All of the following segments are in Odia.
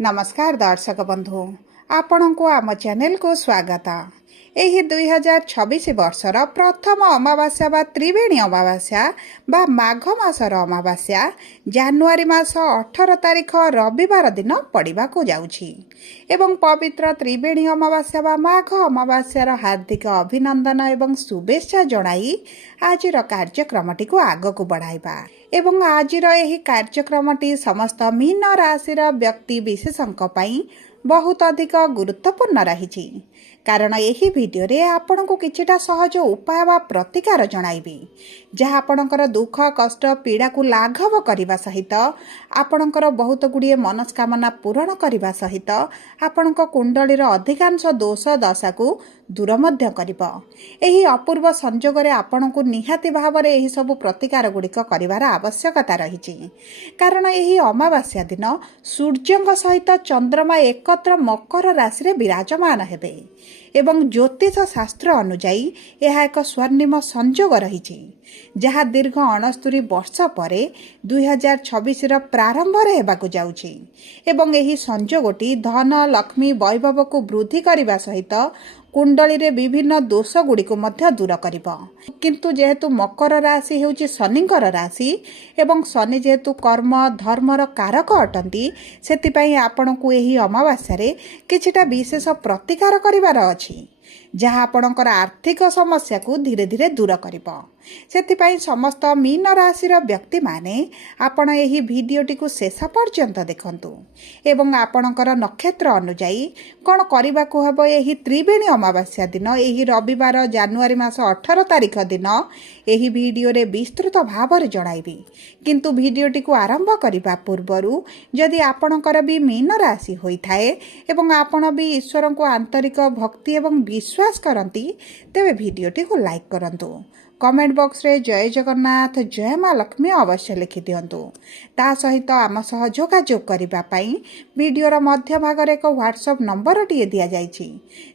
नमस्कार दर्शक बंधु आपण को आम चैनल को स्वागत। यही 2026 वर्षर प्रथम अमावास्या बा त्रिवेणी अमावास्या बा माघ मासर अमावास्या जानुआरी मास 18 तारिख रविवार दिन पड़वा को जाउछि एवं पवित्र त्रिवेणी अमावास्या बा माघ अमावास्यार हार्दिक अभिनंदन एवं शुभेच्छा जणाई आजिर कार्यक्रमटी को आग को बढ़ाइबा एवं आजिर एही कार्यक्रमटी समस्त मीन राशिर व्यक्ति विशेषଙ୍କ ପାଇଁ बहुत अधिक गुरुत्वपूर्ण रही कारण यही वीडियो रे आपण को किछिटा सहज उपाय बा प्रतिकार जणाइबी जहाँ आपणकर दुख कष्ट पीड़ा को लाघव करने सहित आपणकर बहुत गुड़िए मनस्कामना पूरण करने सहित आपण कुंडलीर अधिकांश दोष दशा को दूर मध्य करिब। एही अपूर्व संजोग रे आपण को निहाती भाव में यही सब प्रतिकार गुड़िक करिवार आवश्यकता रही कारण यही अमावास्या दिन सूर्यंक सहित चंद्रमा एकत्र मकर राशि रे विराजमान हेबे एवं ज्योतिष शास्त्र अनुजाई यह एक स्वर्णिम संजोग रही जहाँ दीर्घ 69 वर्ष पर 2026 प्रारंभ होगाकू जाउछि एवं एही संजोगटी धन लक्ष्मी वैभव को वृद्धि करने सहित कुंडली रे विभिन्न दोष गुड़ी को मध्य दूर करिबो। किंतु जेहेतु मकर राशि हेउछि शनिंकर राशि एवं शनि जेहेतु कर्म धर्मर कारक अटंती सेतिपई आपण को एही अमावास्या रे किछिटा विशेष प्रतिकार करिवार अछि जहाँ आपणकर आर्थिक समस्या को धीरे धीरे दूर करिबो। सेतिपई समस्त मीन राशिर व्यक्ति माने आपण एही भिडियोटी को शेष पर्यंत देखंतु एवं आपणकर नक्षत्र अनुजाई कोन करिबा को हबो एही त्रिवेणी अमावास्या दिन एही रविवार जानुआरी मास 18 तारिख दिन एही भिडियो रे विस्तृत भाव रे जणाइबी किंतु भिडियोटी को आरंभ करिबा पूर्वरु जदि आपणकर भी मीन राशि होई थाए एवं आपण भी ईश्वर को आंतरिक भक्ति एवं विश्वास करंती तेबे भिडियोटी को लाइक करंतु कमेंट बॉक्स रे जय जगन्नाथ जय माँ लक्ष्मी अवश्य लिखि दियंतु। ता सहित आम सह जोगाजोग करिबा पई वीडियोर मध्य भाग रे एक व्हाट्सएप नंबर टिए दिया जाइछि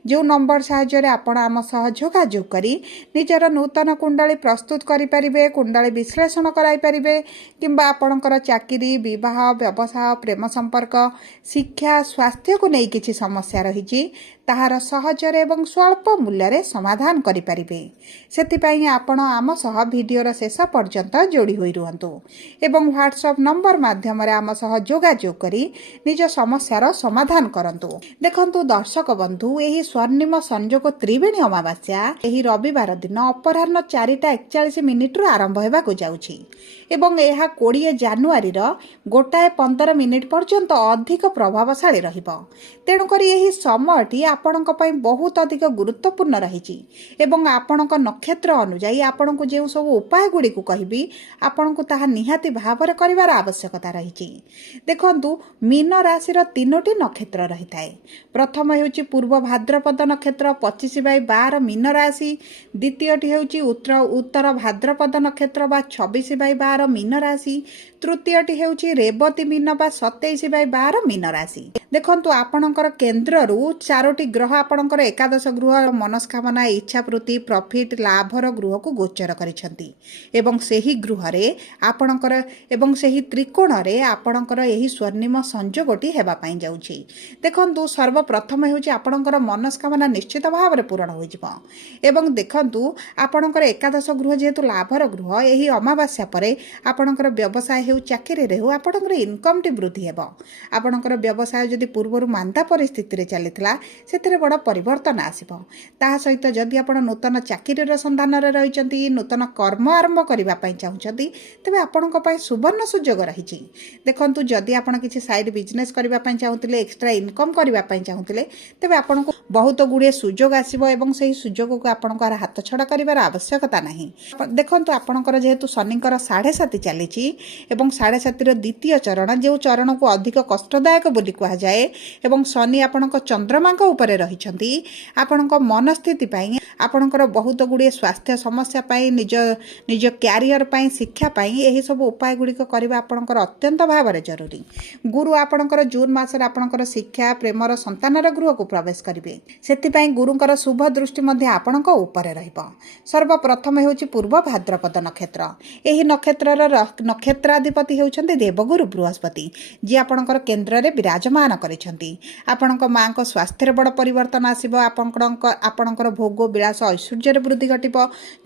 जो नंबर सहायता रे आपण आम सह जोगाजोग करी निजर नूतन कुंडली प्रस्तुत करि परिबे कुंडली विश्लेषण कराई परिबे किंबा आपणकर चाकरी विवाह व्यवसाय प्रेम संपर्क शिक्षा स्वास्थ्य को नहीं किछि समस्या रहिछि ताहार सहजरे एवं स्वल्प मूल्य रे समाधान करि परिबे। सेतिपई आपण आम सह वीडियोर शेष पर्यंत जोड़ी होई रुहंतु एवं व्हाट्सएप नंबर माध्यम रे आम सह जोगाजोग करी निज समस्यार समाधान करंतु। देखंतु दर्शक बंधु एही स्वर्णिम संजोग त्रिवेणी अमावास्या एही रविवार दिन अपराह्न 4:41 रु आरंभ हेबाकू जाउछि एवं एहा 20 जानुआरी गोटाए 15 मिनिट पर्यंत अधिक प्रभावशाली रहिबो। तेणु करी एही समयटी आपणक पई बहुत अधिक गुरुत्वपूर्ण रही एवं आपणक नक्षत्र अनुजाई आपणक जो सब उपाय गुड़ी को कहबी आपणक ताहा निहाती भाव में करिवार आवश्यकता रही। देखंतु मीन राशिर 3टी नक्षत्र रही थाए। प्रथम हेउची पूर्व भाद्रपद नक्षत्र 25/12 मीन राशि द्वितीयटी हेउची उत्तर भाद्रपद नक्षत्र बा 26/12 मीन राशि तृतीयटी हेउची रेवती मीन बा 27/12 मीन राशि। देखंतु आपणकर केन्द्ररू 4टी ग्रह आपणकर एकादश गृह मनस्कामना इच्छापूर्ति प्रॉफिट लाभर गृह को गोचर करिसंती एवं सेही गृह रे आपणकर एवं सेही त्रिकोण रे आपणकर एही स्वर्णिम संजोगटी हेबा पई जाउछि। देखंतु सर्वप्रथम हेउछि आपणकर मनस्कामना निश्चित भाव रे पूर्ण होई जिवो एवं देखंतु आपणकर एकादश गृह जेहेतु लाभर गृह एही अमावास्या परे आपणकर व्यवसाय हेउ चाकरी रे हो आपणकर इनकम टी वृद्धि हेबो। आपणकर व्यवसाय जदि पूर्वरु मांदा परिस्थिति रे चलितला सेतिरे बड़ परिवर्तन आसिबो। ता सहित जदि आपण नूतन चाकरीर संधान रे रहिचंती नूतन कर्म आरंभ करिबा पई चाहुचंती तेबे आपणक पई सुवर्ण सुजोग रहिछि। देखंतु जदि आपण किछि साइड बिजनेस करिबा पई चाहुतिले एक्स्ट्रा इनकम करिबा पई चाहुतिले तेबे आपणक बहुत गुडे सुजोग आसिबो एवं सेही सुजोग को आपणकर हाथ छडा करिवार आवश्यकता नाही। देखंतु आपणकर जेहेतु शनिकर 7.5 चलिछि एवं 7.5 रो द्वितीय चरण जो चरण को अधिक कष्टदायक बोली कहा जाए एवं शनि आपणक चंद्रमांक उपरे रहिचंती आपणक मन स्थिति पई आपणकर बहुत गुडे स्वास्थ्य समस्या पई निज क्यारियर पई शिक्षा पई एही सब उपाय गुडी करबा आपणकर अत्यंत भाव रे जरूरी। गुरु आपणकर जून मास रे आपणकर शिक्षा प्रेमर संतानर गृह को प्रवेश करिवे सेति पई गुरुंकर शुभ दृष्टि मध्ये आपणक उपरे रहइबो। सर्वप्रथम हेउची पूर्व भाद्रपद नक्षत्र एही नक्षत्रर नक्षत्राधिपति हेउचंती देवगुरु बृहस्पति जी आपणकर केन्द्र रे विराजमान କରିଛନ୍ତି। ଆପଣଙ୍କ ମାଙ୍କ ସ୍ୱାସ୍ଥ୍ୟରେ ବଡ଼ ପରିବର୍ତ୍ତନ ଆସିବ। ଆପଣଙ୍କର ଭୋଗ ବିଳାସ ଐଶ୍ୱର୍ଯ୍ୟରେ ବୃଦ୍ଧି ଘଟିବ।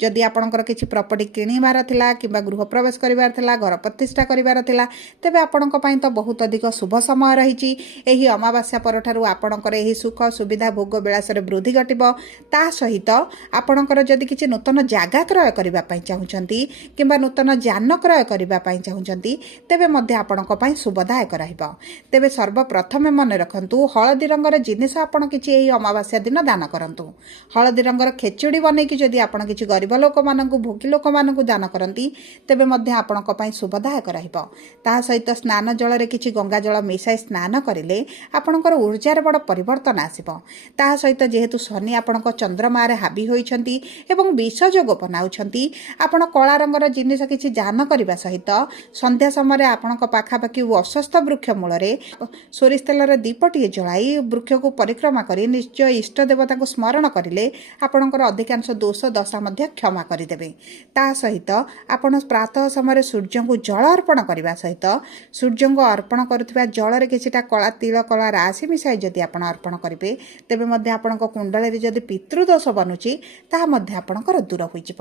ଯଦି ଆପଣଙ୍କର କିଛି ପ୍ରପର୍ଟି କିଣିବାର ଥିଲା କିମ୍ବା ଗୃହ ପ୍ରବେଶ କରିବାର ଥିଲା, ଘର ପ୍ରତିଷ୍ଠା କରିବାର ଥିଲା, ତେବେ ଆପଣଙ୍କ ପାଇଁ ତ ବହୁତ ଅଧିକ ଶୁଭ ସମୟ ରହିଛି। ଏହି ଅମାବାସ୍ୟା ପରଠାରୁ ଆପଣଙ୍କର ଏହି ସୁଖ ସୁବିଧା ଭୋଗ ବିଳାସରେ ବୃଦ୍ଧି ଘଟିବ। ତା ସହିତ ଆପଣଙ୍କର ଯଦି କିଛି ନୂତନ ଜାଗା କ୍ରୟ କରିବା ପାଇଁ ଚାହୁଁଛନ୍ତି କିମ୍ବା ନୂତନ ଯାନ କ୍ରୟ କରିବା ପାଇଁ ଚାହୁଁଛନ୍ତି, ତେବେ ମଧ୍ୟ ଆପଣଙ୍କ ପାଇଁ ଶୁଭଦାୟକ ରହିବ। ତେବେ ସର୍ବପ୍ରଥମେ ମନେ ରଖନ୍ତୁ, ହଳଦୀ ରଙ୍ଗର ଜିନିଷ ଆପଣ କିଛି ଏହି ଅମାବାସ୍ୟା ଦିନ ଦାନ କରନ୍ତୁ। ହଳଦୀ ରଙ୍ଗର ଖେଚୁଡ଼ି ବନେଇକି ଯଦି ଆପଣ କିଛି ଗରିବ ଲୋକମାନଙ୍କୁ, ଭୋଗୀ ଲୋକମାନଙ୍କୁ ଦାନ କରନ୍ତି, ତେବେ ମଧ୍ୟ ଆପଣଙ୍କ ପାଇଁ ଶୁଭଦାୟକ ରହିବ। ତାହା ସହିତ ସ୍ନାନ ଜଳରେ କିଛି ଗଙ୍ଗା ଜଳ ମିଶାଇ ସ୍ନାନ କରିଲେ ଆପଣଙ୍କର ଉର୍ଜାରେ ବଡ଼ ପରିବର୍ତ୍ତନ ଆସିବ। ତାହା ସହିତ ଯେହେତୁ ଶନି ଆପଣଙ୍କ ଚନ୍ଦ୍ରମାରେ ହାବି ହୋଇଛନ୍ତି ଏବଂ ବିଷ ଯୋଗ ବନାଉଛନ୍ତି, ଆପଣ କଳା ରଙ୍ଗର ଜିନିଷ କିଛି ଦାନ କରିବା ସହିତ ସନ୍ଧ୍ୟା ସମୟରେ ଆପଣଙ୍କ ପାଖାପାଖି ଅଶ୍ୱସ୍ଥ ବୃକ୍ଷ ମୂଳରେ ସୋରିଷ ତେଲର ଦୀପଟିଏ ଜଳାଇ ବୃକ୍ଷକୁ ପରିକ୍ରମା କରି ନିଜ ଇଷ୍ଟ ଦେବତାଙ୍କୁ ସ୍ମରଣ କରିଲେ ଆପଣଙ୍କର ଅଧିକାଂଶ ଦୋଷ ଦଶା ମଧ୍ୟ କ୍ଷମା କରିଦେବେ। ତା ସହିତ ଆପଣ ପ୍ରାତଃ ସମୟରେ ସୂର୍ଯ୍ୟଙ୍କୁ ଜଳ ଅର୍ପଣ କରିବା ସହିତ ସୂର୍ଯ୍ୟଙ୍କୁ ଅର୍ପଣ କରୁଥିବା ଜଳରେ କିଛିଟା କଳା ତିଳ କଳା ରାଶି ମିଶାଇ ଯଦି ଆପଣ ଅର୍ପଣ କରିବେ, ତେବେ ମଧ୍ୟ ଆପଣଙ୍କ କୁଣ୍ଡଳୀରେ ଯଦି ପିତୃଦୋଷ ବନୁଛି ତାହା ମଧ୍ୟ ଆପଣଙ୍କର ଦୂର ହୋଇଯିବ।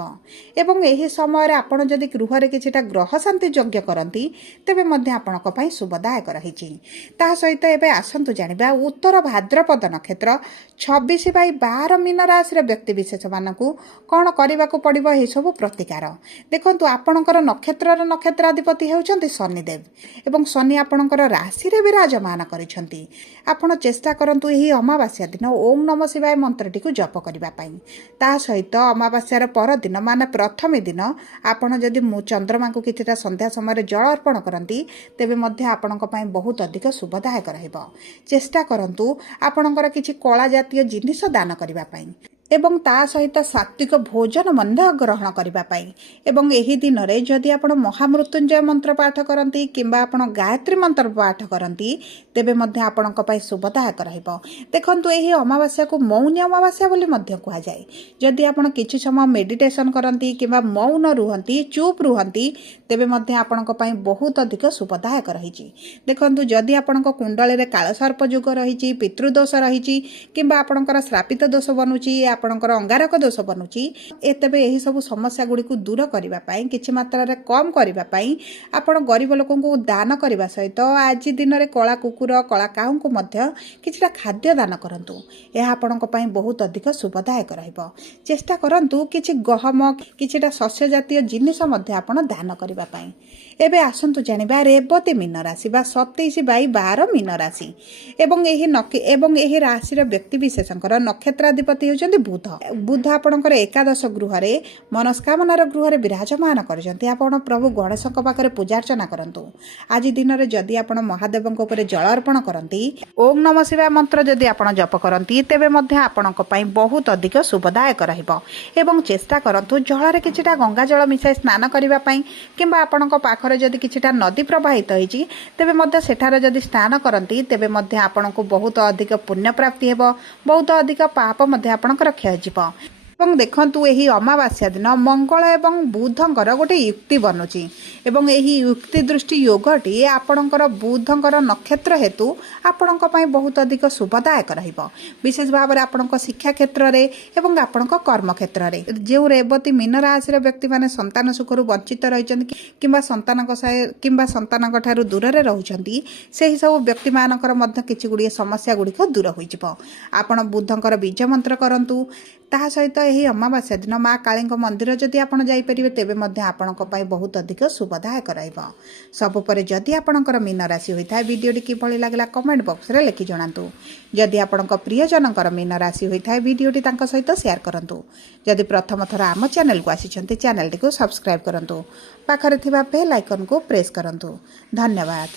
ଏବଂ ଏହି ସମୟରେ ଆପଣ ଯଦି ଗୃହରେ କିଛିଟା ଗ୍ରହ ଶାନ୍ତି ଯଜ୍ଞ କରନ୍ତି, ତେବେ ମଧ୍ୟ ଆପଣଙ୍କ ପାଇଁ ଶୁଭଦାୟକ ରହିଛି। ତାହା ସହିତ ଏବେ ଆସନ୍ତୁ ଜାଣିବା ଉତ୍ତର ଭାଦ୍ରପଦ ନକ୍ଷତ୍ର 26/12 ମୀନ ରାଶିର ବ୍ୟକ୍ତିବିଶେଷମାନଙ୍କୁ କ'ଣ କରିବାକୁ ପଡ଼ିବ ଏହିସବୁ ପ୍ରତିକାର। ଦେଖନ୍ତୁ, ଆପଣଙ୍କର ନକ୍ଷତ୍ରର ନକ୍ଷତ୍ରାଧିପତି ହେଉଛନ୍ତି ଶନିଦେବ ଏବଂ ଶନି ଆପଣଙ୍କର ରାଶିରେ ବିରାଜମାନ କରିଛନ୍ତି। ଆପଣ ଚେଷ୍ଟା କରନ୍ତୁ ଏହି ଅମାବାସ୍ୟା ଦିନ ଓಂ ନମ ଶିବାୟ ମନ୍ତ୍ରଟିକୁ ଜପ କରିବା ପାଇଁ। ତା ସହିତ ଅମାବାସ୍ୟାର ପରଦିନ ମାନେ ପ୍ରଥମେ ଦିନ ଆପଣ ଯଦି ଚନ୍ଦ୍ରମାଙ୍କୁ କିଛିଟା ସନ୍ଧ୍ୟା ସମୟରେ ଜଳ ଅର୍ପଣ କରନ୍ତି, ତେବେ ମଧ୍ୟ ଆପଣଙ୍କ ପାଇଁ ବହୁତ ଅଧିକ ଶୁଭଦାୟକ ରହିବ। ଚେଷ୍ଟା କରନ୍ତୁ ଆପଣଙ୍କର କିଛି କଳା ଜାତୀୟ ଜିନିଷ ଦାନ କରିବା ପାଇଁ ଏବଂ ତା ସହିତ ସାତ୍ତ୍ୱିକ ଭୋଜନ ମଧ୍ୟ ଗ୍ରହଣ କରିବା ପାଇଁ। ଏବଂ ଏହି ଦିନରେ ଯଦି ଆପଣ ମହାମୃତ୍ୟୁଞ୍ଜୟ ମନ୍ତ୍ର ପାଠ କରନ୍ତି କିମ୍ବା ଆପଣ ଗାୟତ୍ରୀ ମନ୍ତ୍ର ପାଠ କରନ୍ତି, ତେବେ ମଧ୍ୟ ଆପଣଙ୍କ ପାଇଁ ଶୁଭଦାୟକ ରହିବ। ଦେଖନ୍ତୁ, ଏହି ଅମାବାସ୍ୟାକୁ ମୌନି ଅମାବାସ୍ୟା ବୋଲି ମଧ୍ୟ କୁହାଯାଏ। ଯଦି ଆପଣ କିଛି ସମୟ ମେଡିଟେସନ୍ କରନ୍ତି କିମ୍ବା ମୌନ ରୁହନ୍ତି, ଚୁପ୍ ରୁହନ୍ତି, ତେବେ ମଧ୍ୟ ଆପଣଙ୍କ ପାଇଁ ବହୁତ ଅଧିକ ଶୁଭଦାୟକ ରହିଛି। ଦେଖନ୍ତୁ, ଯଦି ଆପଣଙ୍କ କୁଣ୍ଡଳୀରେ କାଳସର୍ପ ଯୋଗ ରହିଛି, ପିତୃଦୋଷ ରହିଛି କିମ୍ବା ଆପଣଙ୍କର ଶ୍ରାପିତ ଦୋଷ ବନୁଛି, ଆପଣଙ୍କର ଅଙ୍ଗାରକ ଦୋଷ ବନୁଛି, ତେବେ ଏହିସବୁ ସମସ୍ୟା ଗୁଡ଼ିକୁ ଦୂର କରିବା ପାଇଁ, କିଛି ମାତ୍ରାରେ କମ୍ କରିବା ପାଇଁ ଆପଣ ଗରିବ ଲୋକଙ୍କୁ ଦାନ କରିବା ସହିତ ଆଜି ଦିନରେ କଳା କୁକୁର, କଳା କାଉଙ୍କୁ ମଧ୍ୟ କିଛିଟା ଖାଦ୍ୟ ଦାନ କରନ୍ତୁ। ଏହା ଆପଣଙ୍କ ପାଇଁ ବହୁତ ଅଧିକ ଶୁଭଦାୟକ ରହିବ। ଚେଷ୍ଟା କରନ୍ତୁ କିଛି ଗହମ, କିଛିଟା ଶସ୍ୟ ଜାତୀୟ ଜିନିଷ ମଧ୍ୟ ଆପଣ ଦାନ କରିବା ପାଇଁ। ଏବେ ଆସନ୍ତୁ ଜାଣିବା ରେବତୀ ମୀନ ରାଶି ବା 27/12 ମୀନ ରାଶି ଏବଂ ଏହି ରାଶିର ବ୍ୟକ୍ତିବିଶେଷଙ୍କର ନକ୍ଷତ୍ରାଧିପତି ହେଉଛନ୍ତି ବୁଧ। ବୁଧ ଆପଣଙ୍କର ଏକାଦଶ ଗୃହରେ ମନସ୍କାମନାର ଗୃହରେ ବିରାଜମାନ କରିଛନ୍ତି। ଆପଣ ପ୍ରଭୁ ଗଣେଶଙ୍କ ପାଖରେ ପୂଜାର୍ଚ୍ଚନା କରନ୍ତୁ। ଆଜି ଦିନରେ ଯଦି ଆପଣ ମହାଦେବଙ୍କ ଉପରେ ଜଳ ଅର୍ପଣ କରନ୍ତି, ଓಂ ନମ ଶିବାୟ ମନ୍ତ୍ର ଯଦି ଆପଣ ଜପ କରନ୍ତି, ତେବେ ମଧ୍ୟ ଆପଣଙ୍କ ପାଇଁ ବହୁତ ଅଧିକ ଶୁଭଦାୟକ ରହିବ। ଏବଂ ଚେଷ୍ଟା କରନ୍ତୁ ଜଳରେ କିଛିଟା ଗଙ୍ଗା ଜଳ ମିଶାଇ ସ୍ନାନ କରିବା ପାଇଁ କିମ୍ବା ଆପଣଙ୍କ ପାଖରେ ଯଦି କିଛିଟା ନଦୀ ପ୍ରବାହିତ ହୋଇଛି, ତେବେ ମଧ୍ୟ ସେଠାରେ ଯଦି ସ୍ନାନ କରନ୍ତି, ତେବେ ମଧ୍ୟ ଆପଣଙ୍କୁ ବହୁତ ଅଧିକ ପୁଣ୍ୟ ପ୍ରାପ୍ତି ହେବ, ବହୁତ ଅଧିକ ପାପ ମଧ୍ୟ ଆପଣଙ୍କର କ୍ଷୟ ଯିବ। ଏବଂ ଦେଖନ୍ତୁ, ଏହି ଅମାବାସ୍ୟା ଦିନ ମଙ୍ଗଳ ଏବଂ ବୁଧଙ୍କର ଗୋଟେ ୟୁକ୍ତି ବନୁଛି ଏବଂ ଏହି ୟୁକ୍ତି ଦୃଷ୍ଟି ଯୋଗଟି ଆପଣଙ୍କର ବୁଧଙ୍କର ନକ୍ଷତ୍ର ହେତୁ ଆପଣଙ୍କ ପାଇଁ ବହୁତ ଅଧିକ ଶୁଭଦାୟକ ରହିବ। ବିଶେଷ ଭାବରେ ଆପଣଙ୍କ ଶିକ୍ଷା କ୍ଷେତ୍ରରେ ଏବଂ ଆପଣଙ୍କ କର୍ମକ୍ଷେତ୍ରରେ। ଯେଉଁ ରେବତୀ ମୀନ ରାଶିର ବ୍ୟକ୍ତିମାନେ ସନ୍ତାନ ସୁଖରୁ ବଞ୍ଚିତ ରହିଛନ୍ତି କିମ୍ବା ସନ୍ତାନଙ୍କ ଠାରୁ ଦୂରରେ ରହୁଛନ୍ତି, ସେହି ସବୁ ବ୍ୟକ୍ତିମାନଙ୍କର ମଧ୍ୟ କିଛି ଗୁଡ଼ିଏ ସମସ୍ୟା ଗୁଡ଼ିକ ଦୂର ହୋଇଯିବ। ଆପଣ ବୁଧଙ୍କର ବୀଜ ମନ୍ତ୍ର କରନ୍ତୁ। ତାହା ସହିତ ଏହି ଅମାବାସ୍ୟା ଦିନ ମା କାଳୀଙ୍କ ମନ୍ଦିର ଯଦି ଆପଣ ଯାଇପାରିବେ, ତେବେ ମଧ୍ୟ ଆପଣଙ୍କ ପାଇଁ ବହୁତ ଅଧିକ ଶୁଭଦାୟକ ରହିବ। ସବୁପରେ ଯଦି ଆପଣଙ୍କର ମୀନ ରାଶି ହୋଇଥାଏ, ଭିଡ଼ିଓଟି କିଭଳି ଲାଗିଲା କମେଣ୍ଟ ବକ୍ସରେ ଲେଖି ଜଣାନ୍ତୁ। ଯଦି ଆପଣଙ୍କ ପ୍ରିୟଜନଙ୍କର ମୀନ ରାଶି ହୋଇଥାଏ, ଭିଡ଼ିଓଟି ତାଙ୍କ ସହିତ ସେୟାର କରନ୍ତୁ। ଯଦି ପ୍ରଥମ ଥର ଆମ ଚ୍ୟାନେଲକୁ ଆସିଛନ୍ତି, ଚ୍ୟାନେଲଟିକୁ ସବସ୍କ୍ରାଇବ୍ କରନ୍ତୁ। ପାଖରେ ଥିବା ବେଲ୍ ଆଇକନ୍କୁ ପ୍ରେସ୍ କରନ୍ତୁ। ଧନ୍ୟବାଦ।